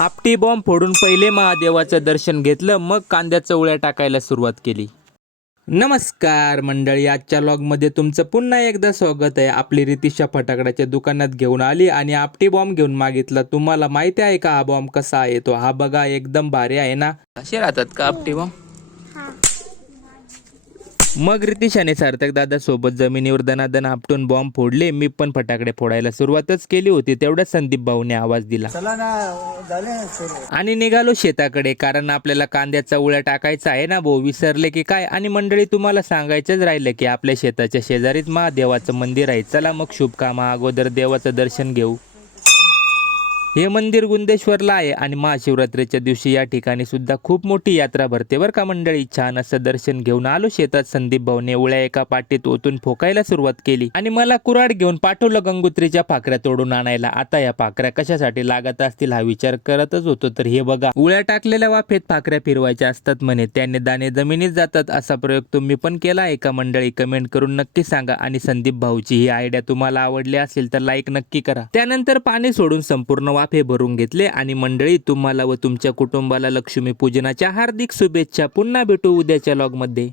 आपटी bomb फोडून पहिले महादेवाचं दर्शन घेतलं मग कांद्या चवळ्या टाकायला सुरुवात केली. नमस्कार मंडळी आजच्या लॉगमध्ये तुमचं पुन्हा एकदा स्वागत आहे. आपली रितिशा फटाकड्याच्या दुकानात घेऊन आली आणि आपटी बॉम्ब घेऊन मागितला. तुम्हाला माहिती आहे का हा बॉम्ब कसा आहे? तो हा बघा एकदम भारी आहे ना? असे राहतात का आपटी बॉम्ब? मग रितिशाने सार्थक दादा सोबत जमिनीवर दनादन आपटून बॉम्ब फोडले. मी पण फटाकडे फोडायला सुरुवातच केली होती. तेवढ्याच संदीप भाऊने आवाज दिला. चला ना झाले ना सुरू. आणि निघालो शेताकडे. कारण आपल्याला कांद्याचा उळ्या टाकायचा आहे ना भाऊ? विसरले की काय? आणि मंडळी तुम्हाला सांगायचंच राहिलं की आपल्या शेताच्या शेजारीच महादेवाचं मंदिर आहे. चला मग शुभ कामा अगोदर देवाचं दर्शन घेऊ. हे मंदिर गुंदेश्वरला आहे आणि महाशिवरात्रीच्या दिवशी या ठिकाणी सुद्धा खूप मोठी यात्रा भरते बरं का मंडळी. छान असं दर्शन घेऊन आलो शेतात. संदीप भाऊने उळ्या एका पाटीत ओतून फोकायला सुरुवात केली. आणि मला कुराड घेऊन पाठवलं गंगोत्रीच्या पाकऱ्या तोडून आणायला. आता या पाकऱ्या कशासाठी लागत असतील हा विचार करतच होतो. तर हे बघा. उळ्या टाकलेल्या वाफेत पाकऱ्या फिरवायच्या असतात म्हणे. त्याने दाणे जमिनीत जातात असा प्रयोग तुम्ही पण केला आहे का मंडळी? कमेंट करून नक्की सांगा. आणि संदीप भाऊची ही आयडिया तुम्हाला आवडली असेल तर लाईक नक्की करा. त्यानंतर पाणी सोडून संपूर्ण वाफे भरून घेतले आणि मंडळी तुम्हाला व तुमच्या कुटुंबाला लक्ष्मी पूजनाच्या हार्दिक शुभेच्छा पुन्हा भेटू उद्याच्या लॉगमध्ये